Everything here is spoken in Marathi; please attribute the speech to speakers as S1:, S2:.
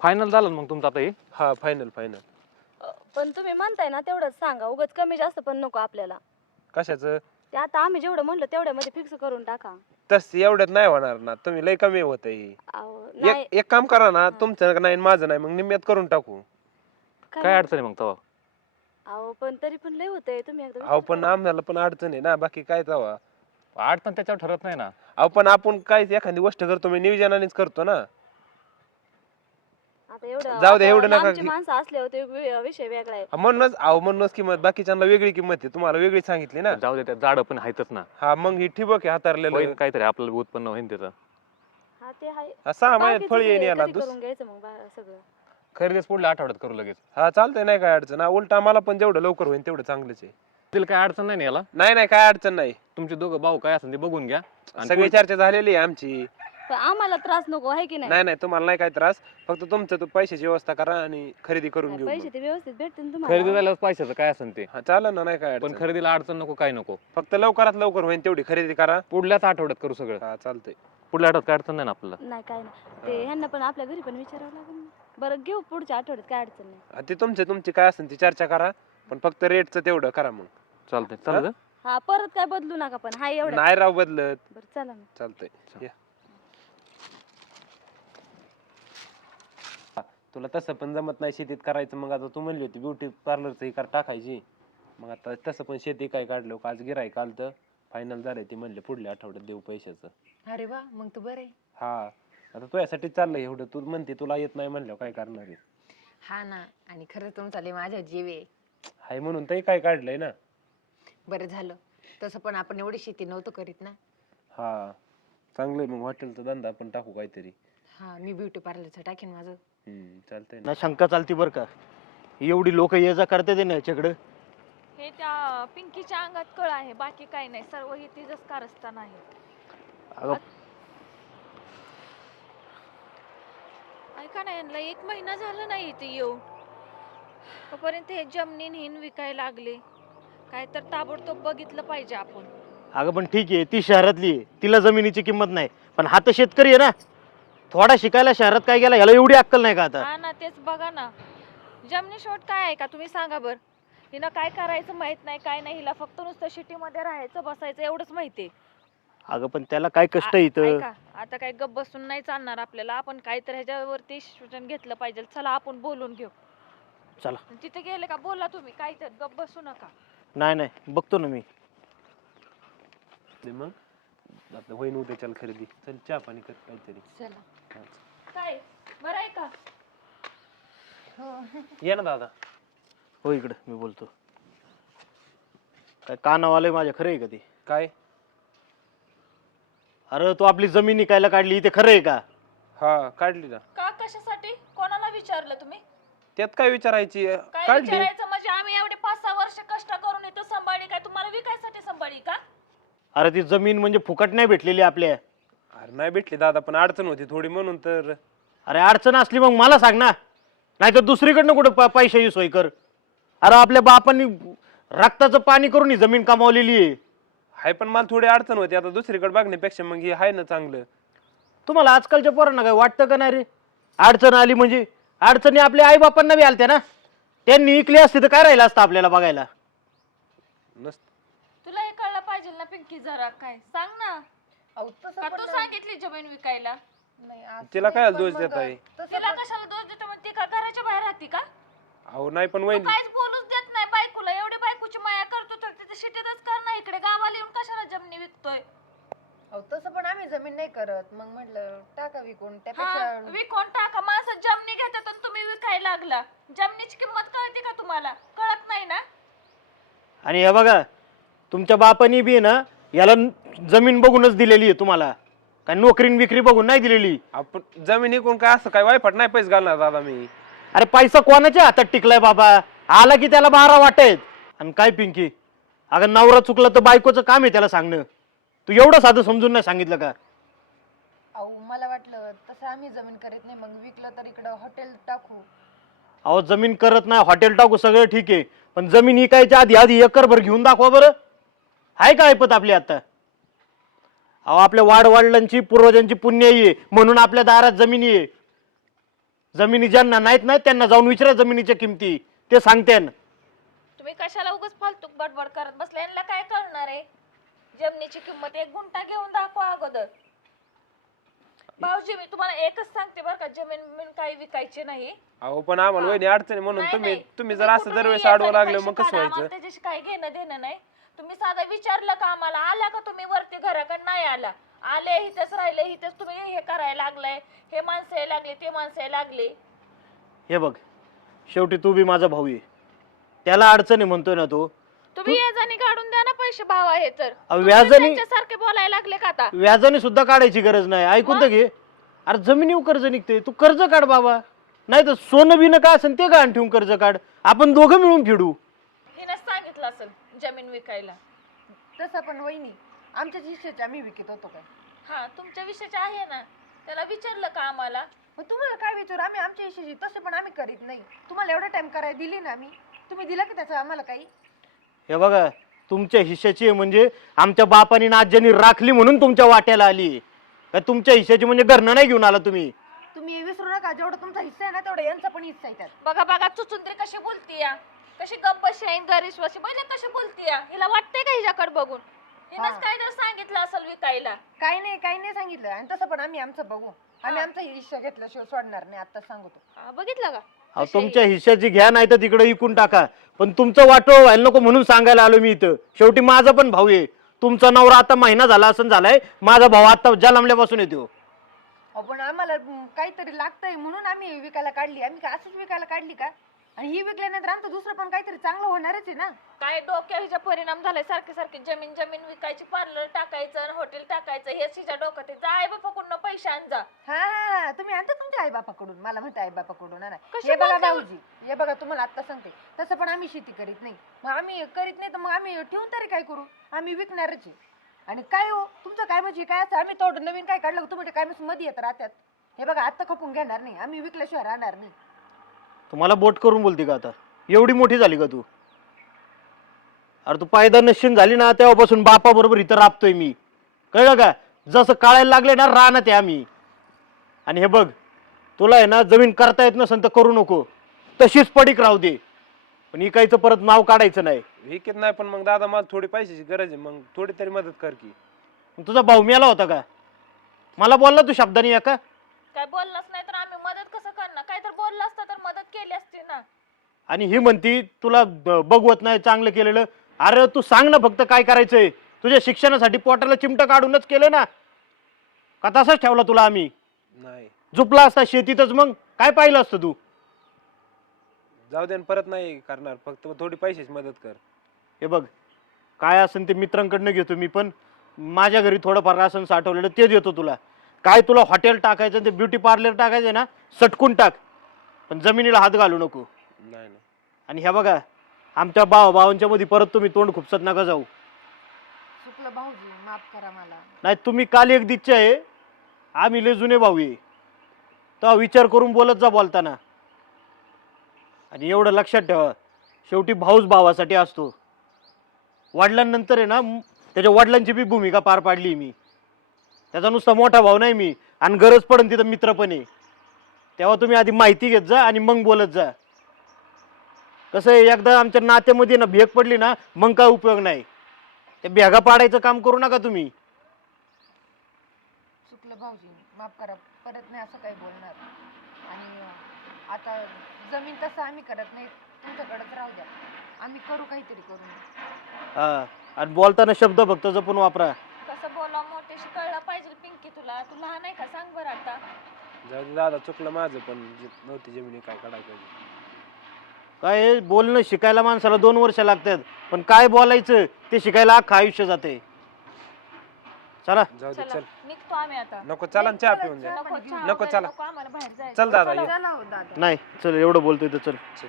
S1: फायनल झालं ना मग तुमचं आता हे?
S2: हा फायनल फायनल
S3: अ, पण तुम्ही म्हणताय ना तेवढंच सांगा. उगाच कमी जास्त पण नको आपल्याला.
S2: कशाचं?
S3: ते आता आम्ही जेवढं म्हणलं तेवढ्यामध्ये फिक्स करून टाका.
S2: तस एवढ्यात नाही होणार ना. तुम्ही लय कमी होत
S3: अहो, नाही.
S2: एक काम करा ना तुमचं नाही आणि माझं नाही मग निम्म्यात करून टाकू.
S3: काय
S1: काय अडचण आहे मग तेव्हा?
S3: अहो पण तरी पण लय होतंय. तुम्ही एकदा
S2: अहो
S3: विचार
S2: पण
S3: करा.
S2: आम्हाला पण अडचण आहे ना. बाकी काय जावा
S1: अडचण त्याच्यावर ठरत नाही ना.
S2: अहो पण आपण काय एखादी गोष्ट करतो मी नियोजनानेच करतो ना.
S3: आता एवढं
S2: जाऊ दे,
S3: आता
S2: एवढं नका
S3: लांबची
S2: घे-
S3: माणसं असल्यावर ते वि- विषय वेगळा आहे.
S2: म्हणूनच अहो म्हणूनच किंमत बाकीच्यांना वेगळी किंमत आहे. तुम्हाला वेगळी सांगितली ना.
S1: जाऊ दे त्या झाडं पण आहेतच ना.
S2: हा मग ही ठिबक आहे हातारलेलं.
S1: काहीतरी आपल्याला बी उत्पन्न होईन त्याचं
S3: हा ते आहे.
S2: हा, सहा महिन्यात
S3: बाकीचं
S2: फळ
S3: ते
S2: येईन याला
S3: कधी
S2: दुस
S3: करून घ्यायचं मग बा- सगळं.
S1: खरेदीच पुढल्या आठवड्यात करू लगेच.
S2: हा चालतंय नाही काय अडचण. हा, उलट आम्हाला पण जेवढं लवकर होईल तेवढं चांगलंच आहे.
S1: तिला काय अडचण नाही ना याला?
S2: नाही नाही काय अडचण नाही.
S1: तुमचे दोघं भाऊ काय असेल ते बघून घ्या. आणि
S2: सगळी चर्चा झालेली आहे आमची.
S3: पण आम्हाला त्रास नको आहे की नाही?
S2: नाही नाही तुम्हाला नाही काय त्रास. फक्त तुमचं तू पैशाची व्यवस्था करा आणि खरेदी करून घेऊ
S3: पैसे
S2: मग.
S3: ते व्यवस्थित भेटतील
S1: खरेदी
S3: तुम्हाला.
S1: झाल्यावर पैशाचं काय असेल ते?
S2: हा चालेल ना नाही काय
S1: पण
S2: अडचण.
S1: खरेदीला अडचण नको काय नको.
S2: फक्त लवकरात लवकर होईल तेवढी खरेदी करा.
S1: पुढल्याच आठवड्यात करू सगळं.
S2: हा चालतंय.
S1: पुढल्या आठवड्यात काय अडचण नाही ना आपल्याला?
S3: नाही काय नाही. ते ह्यांना पण आपल्या घरी पण विचारावं लागेल ना. बरं घेऊ पुढच्या आठवड्यात काय अडचण नाही.
S2: हा, ते तुमचे तुमची काय असेल ती चर्चा करा पण फक्त रेटचं तेवढं करा मग.
S1: चालतंय. चालतं
S3: हा परत काय बदलू नका पण. हा एवढं
S2: नाही राव बदलत.
S3: बरं चला
S2: चालतंय. या. हा, तुला तसं पण जमत नाही शेतीत करायचं मग आता तू म्हणली होती ब्युटी पार्लरचं ही कर टाकायची. मग आता तसं पण शेती काय काढलं का आज गिराय काल तर फायनल झालंय ती म्हणले पुढल्या आठवड्यात देऊ पैशाचं.
S4: अरे वा मग तू बरे
S2: हा आता तुझ्यासाठी चाललंय एवढं. तू म्हणते तुला येत नाही म्हणल्यावर काय करणार आहे?
S4: हा ना आणि खरं तुमचा लय माझ्या जीव आहे.
S2: हाय म्हणून ते काय काढलंय ना?
S4: बरं झालं. तसं पण आपण एवढी शेती नव्हतो करीत ना.
S2: हा चांगलंय. मग हॉटेलचा धंदा पण टाकू काहीतरी.
S4: हा मी ब्युटी पार्लरचं टाकेन माझं.
S2: चालतंय ना.
S5: ना शंका चालती बरं का. एवढी लोक ये जा करते ना याच्याकडं.
S6: हे त्या पिंकीच्या अंगात कळ आहे बाकी काही नाही. सर्व हे तिचंच कारस्थान आहे.
S5: अगं.
S6: ऐका ना यांना एक महिना झाला नाही इथे येऊन. तोपर्यंत हे जमिनीन हिन विकायला लागले. काय तर ताबडतोब बघितलं पाहिजे आपण.
S5: अगं पण ठीक आहे ती शहरातली आहे. तिला जमिनीची किंमत नाही. पण हा तर शेतकरी आहे ना. थोडा शिकायला शहरात काय गेला याला एवढी अक्कल नाही का आता?
S6: हा ना तेच बघा ना. जमिनी शॉट काय आहे का? तुम्ही सांगा बर. हिनं काय करायचं माहीत नाही काय नाही हिला फक्त नुसतं सिटीमध्ये राहायचं बसायचं एवढंच माहितीये
S5: अगं पण त्याला काय कष्ट आहे इथं?
S6: आता काय गप बसून नाही चालणार आपल्याला. आपण काहीतरी ह्याच्यावरती सूचन घेतलं पाहिजे. चला आपण बोलून घेऊ.
S5: चला.
S6: तिथे गेले का? बोला तुम्ही. काय तर गप बसू नका.
S5: नाही नाही. बघतो ना मी.
S2: ते मग. आता होईन उद्या चल खरेदी. चल चहा पाणी कर काहीतरी.
S4: चला.
S6: काय? बरं आहे का?
S2: ये ना दादा.
S5: हो इकडं मी बोलतो. काय कानावाले माझ्या खरं आहे का ते?
S2: काय?
S5: अरे तू आपली जमीन निकायला काढली इथे खरं आहे का?
S2: हा काढली ना.
S6: का कशासाठी? कोणाला विचारलं तुम्ही?
S2: त्यात काय विचारायची?
S6: काय
S2: काढली.
S6: विचारायचं? म्हणजे आम्ही एवढे पाच सहा वर्ष कष्ट करून येतो संभाळी काय? तुम्हाला विकायसाठी संभाळी का?
S5: अरे ती जमीन म्हणजे फुकट नाही भेटलेली आपल्या.
S2: अरे नाही भेटली दादा पण अडचण होती थोडी म्हणून तर.
S5: अरे अडचण असली मग मला सांग ना. नाही तर दुसरीकडनं कुठं प- पैशाची सोय कर. अरे आपल्या बापांनी रक्ताचं पाणी करून ही जमीन कमावलेली आहे.
S2: हाय पण मला थोडी अडचण होती. आता दुसरीकडे बघण्यापेक्षा मग हे आहे ना चांगलं.
S5: तुम्हाला आजकालच्या पोरांना काय वाटतं का नाही रे? अडचण आली म्हणजे? अडचणी आपल्या आई बापांना बी आलत्या ना? त्यांनी इकली असती तर काय राहिलं असतं आपल्याला बघायला?
S2: नसत.
S6: तुला हे कळलं पाहिजे ना पिंकी जरा काय? सांग ना.
S4: अहो, तसं
S6: का
S4: पण
S6: तू
S4: नाही.
S6: सांगितली जमीन विकायला?
S4: नाही, असं
S2: तिला
S4: नाही,
S2: काय
S4: पण
S2: दोष
S4: मग
S2: देत आहे?
S4: तसं
S6: तिला
S4: पण-
S6: कशाला दोष देतो? म्हणते का घराच्या बाहेर राहते का?
S2: अहो नाही पण
S6: तू
S2: वहिनी
S6: काहीच बोलूच देत नाही बायकोला. एवढी बायकोची माया करतो तर तिथे शिटीतच कर ना इकडे. गावाला येऊन कशाला जमिनी विकतोय?
S4: अहो, तसं पण आम्ही जमीन नाही करत. मग म्हटलं टाका विकून.
S6: हा
S4: त्यापेक्षा
S6: विकून टाका. माणसं जमिनी घेतात आणि तुम्ही विकायला लागला. जमिनीची किंमत कळते का तुम्हाला? कळत नाही ना?
S5: आणि हे बघा तुमच्या बापानी बी ना याला न- जमीन बघूनच दिलेली आहे तुम्हाला. काय नोकरीन विक्री बघून नाही दिलेली?
S2: आपण जमीन इकून काय असं काय वायफट नाही पैसे घालणार दादा मी.
S5: अरे पैसा कोणाच्या हातात टिकलाय बाबा? आला की त्याला बारा वाटेत आणि काय पिंकी? अगं नवरा चुकला तर बायकोचं काम आहे त्याला सांगणं. तू एवढं साधं समजून नाही सांगितलं का?
S4: अहो मला वाटलं तसं आम्ही जमीन करीत नाही मग विकलं तर इकडं हॉटेल टाकू.
S5: अहो जमीन करत नाही हॉटेल टाकू सगळं ठीक आहे. पण जमीन इकायच्या आधी आधी एकरभर घेऊन दाखवा बरं. आहे का ऐपत आपली आता? अहो आपल्या वाडवडिलांची पूर्वजांची पुण्य आहे. म्हणून आपल्या दारात जमीन आहे. जमिनी ज्यांना नाहीत ना त्यांना जाऊन विचारा जमिनीच्या किमती. ते सांगते
S6: तुम्ही कशाला उगाच फालतू बडबड करत बसले? यांना काय कळणार आहे? जमिनीची किंमत एक गुंठा घेऊन दाखवा अगोदर. भाऊजी मी तुम्हाला एकच सांगते बरं का जमीन बिमीन काही विकायची नाही.
S2: अहो पण आम्हाला. वहिनी अडचणी म्हणून
S6: नाही,
S2: तुम्ही
S6: नाही.
S2: तुम्ही जर असं
S6: कुठूनही
S2: दरवेळेस
S6: यायचं आणि
S2: लागलं
S6: पैसे
S2: मग कसं
S6: आम्हाला
S2: व्हायचं?
S6: त्याच्याशी काही घेणं देणं नाही. तुम्ही साधा विचारलं का आम्हाला? आला का तुम्ही वरती घराकडे नाही आला? आले इथेच राहिले इथेच तुम्ही हे करायला लागलाय. हे माणसं हे लागले ते माणसं हे लागले.
S5: हे बघ शेवटी तू बी माझा भाऊ आहे. त्याला अडचणी म्हणतोय ना तो.
S6: तुम्ही याजाने काढून द्या ना पैसे भाव आहे तर.
S5: अहो,
S6: तुम्ही
S5: व्याजाने
S6: त्यांच्यासारखे बोलायला लागले का आता?
S5: व्याजाने सुद्धा काढायची गरज नाही. ऐकून तर घे. अरे जमिनीवर कर्ज निघते. तू कर्ज काढ बाबा. नाही तर सोनं बिनं काय असेल ते गहाण ठेवून कर्ज काढ. आपण दोघं मिळून फेडू
S6: हिनंच सांगितलं असेल. जमीन विकायला.
S4: तसं पण वहिनी आमच्याच हिश्श्याचे आम्ही विकत होतो काय?
S6: हा तुमच्या विषयाचे आहे ना. त्याला विचारलं का आम्हाला?
S4: मग तुम्हाला काय विचारू? आम्ही आमच्या हिश्श्याची तसे पण आम्ही करीत नाही. तुम्हाला एवढा टाइम करायला दिली ना आम्ही. तुम्ही दिला की त्याचं आम्हाला काही?
S5: हे बघा तुमच्या हिश्श्याची आहे म्हणजे आमच्या बापानी आणि आज्यांनी राखली म्हणून तुमच्या वाट्याला आली. का तुमच्या हिश्श्याची म्हणजे घरनं नाही घेऊन आला तुम्ही?
S4: तुम्ही हे विसरू नका. जेवढा तुमचा हिस्सा आहे ना तेवढा यांचा पण हिस्सा आहे त्यात.
S6: बघा बघा चुचुंद्री कशी बोलती या कशी गप्प शाईन दरिश्वासी म्हणजे कशी बोलती या? हिला वाटतंय का हिच्याकडे बघून?
S4: हा.
S6: हिनंच काय तर सांगितलं असेल विकायला.
S4: काही नाही काही नाही सांगितलं. आणि तसं पण आम्ही आमचं बघू. आम्ही
S6: हा.
S4: आमचा हिस्सा घेतल्याशिवाय सोडणार नाही आता सांगतो.
S6: हा, बघितलं का?
S5: अहो,
S6: कशी
S5: तुमच्या हिश्श्याची घ्या नाही तर तिकडे इकून टाका. पण तुमचं वाटो व्हायला नको म्हणून सांगायला आलो मी इथं. शेवटी माझा पण भाऊ आहे. तुमचा नवरा आता महिना झाला असं झालाय. माझा भाऊ आता जन्मल्यापासून येतो.
S4: आपण आम्हाला म, काहीतरी लागतंय म्हणून आम्ही विकायला काढली. आम्ही काय असंच विकायला काढली का? आणि ही विकल्यानंतर आमचं दुसरं पण काहीतरी चांगलं होणारच आहे ना.
S6: काय डोक्या हिचा परिणाम झालाय? सारखे सारखे जमीन जमीन विकायची पार्लर टाकायचं हॉटेल टाकायचं हेच हिच्या डोक्यात आहे. जा आई बापा कुठं पैसे आण जा.
S4: हा हा हा. तुम्ही आणता तुमच्या आई बापाकडून मला म्हणते आई बापाकडून ना
S6: कशी
S4: हे बघा? भाऊजी हे बघा तुम्हाला आता सांगते. तसं पण आम्ही शेती करीत नाही. मग आम्ही करीत नाही तर मग आम्ही ठेवून तरी काय करू? आम्ही विकणारच आहे. आणि काय हो? तुमचं काय म्हणजे काय असं? आम्ही थोडं नवीन काय काढलं? का तुम्ही काय मध्ये येत राहतात. हे बघा आता खपून घेणार नाही. आम्ही विकल्याशिवाय राहणार नाही.
S5: तुम्हाला बोट करून बोलते का आता? एवढी मोठी झाली का तू? अरे तू पायदा नशीन झाली ना तेव्हापासून बापा बरोबर इथं राबतोय मी. कळलं का? जसं काळायला लागले ना राहणार ते आम्ही. आणि हे बघ तुला आहे ना जमीन करता येत नसेल तर करू नको. तशीच पडीक राहू दे. पण इकायचं परत नाव काढायचं नाही.
S2: विकत नाही पण मग दादा मला थोडी पैशाची गरज आहे. मग थोडी तरी मदत कर की.
S5: मग तुझा भाऊ मेला होता का? मला बोलला तू शब्दानी या का
S6: काय बोललाच नाही तर आम्ही मदत कसं करणार? काय तर बोललं असतं तर मदत केली असती ना.
S5: आणि ही म्हणती तुला ब- बघवत नाही चांगलं केलेलं. अरे तू सांग ना फक्त काय करायचंय. तुझ्या शिक्षणासाठी पोटाला चिमटं काढूनच केलं ना. का तसाच ठेवला तुला आम्ही?
S2: नाही.
S5: झुपला असता शेतीतच मग? काय पाहिलं असतं तू?
S2: जाऊ दे न परत नाही करणार. फक्त थोडी पैशाची मदत कर.
S5: हे बघ काय असेल ते मित्रांकडनं घेतो मी पण माझ्या घरी थोडंफार असं साठवलेलं ते देतो तुला. काय तुला हॉटेल टाकायचं ते ब्युटी पार्लर टाकायचं ना सटकून टाक. पण जमिनीला हात घालू नको.
S2: नाही ना
S5: आणि ह्या बघा आमच्या भावा भावांच्या मध्ये परत तुम्ही तोंड खुपसत नका जाऊ.
S4: चुकलं भाऊजी माफ करा मला.
S5: नाही तुम्ही काल एक दिच्छा आहे. आम्ही लय जुने भाऊ आहे. तेव्हा विचार करून बोलत जा बोलताना. आणि एवढं लक्षात ठेवा शेवटी भाऊच भावासाठी असतो. वडिलांनंतर आहे ना त्याच्या वडिलांची बी भूमिका पार पाडली मी. त्याचा नुसता मोठा भाऊ नाही मी. आणि गरज पडेल तिथं मित्र पण आहे. तेव्हा तुम्ही आधी माहिती घेत जा आणि मग बोलत जा. कसं आहे एकदा आमच्या नात्यामध्ये ना भेग पडली ना मग काय उपयोग नाही. ते भेगा पाडायचं काम करू नका तुम्ही.
S4: चुकलं भाऊजी माफ करा परत नाही असं काही बोलणार. आणि अं, आता जमीन तसं आम्ही करत नाही तुमच्याकडेच राहू द्या. आम्ही करू काहीतरी करू
S5: हा आणि बोलताना शब्द फक्त जपून वापरा
S6: कसं बोला मोठ्याशी कळलं पाहिजे पिंकी तुला. तू लहान आहे का? सांग बरं आता.
S2: जाऊ दे दादा चुकलं माझं पण जे नव्हती जमिनी काय काढायला पाहिजे?
S5: काय आहे, बोलणं शिकायला माणसाला दोन वर्ष लागतात पण काय बोलायचं ते शिकायला अख्खं आयुष्य जाते. चला.
S2: जाऊ दे
S6: चला.
S2: चल
S6: निघतो आम्ही आता.
S2: नको चला न चहा पिऊन जा.
S6: नको चहा
S2: नको
S6: वगैरे
S2: चला.
S6: नको आम्हाला बाहेर जायचं.
S2: चल दादा ये.
S4: चला हो दादा.
S5: नाही चल एवढं बोलतोय तर चल.
S2: चल.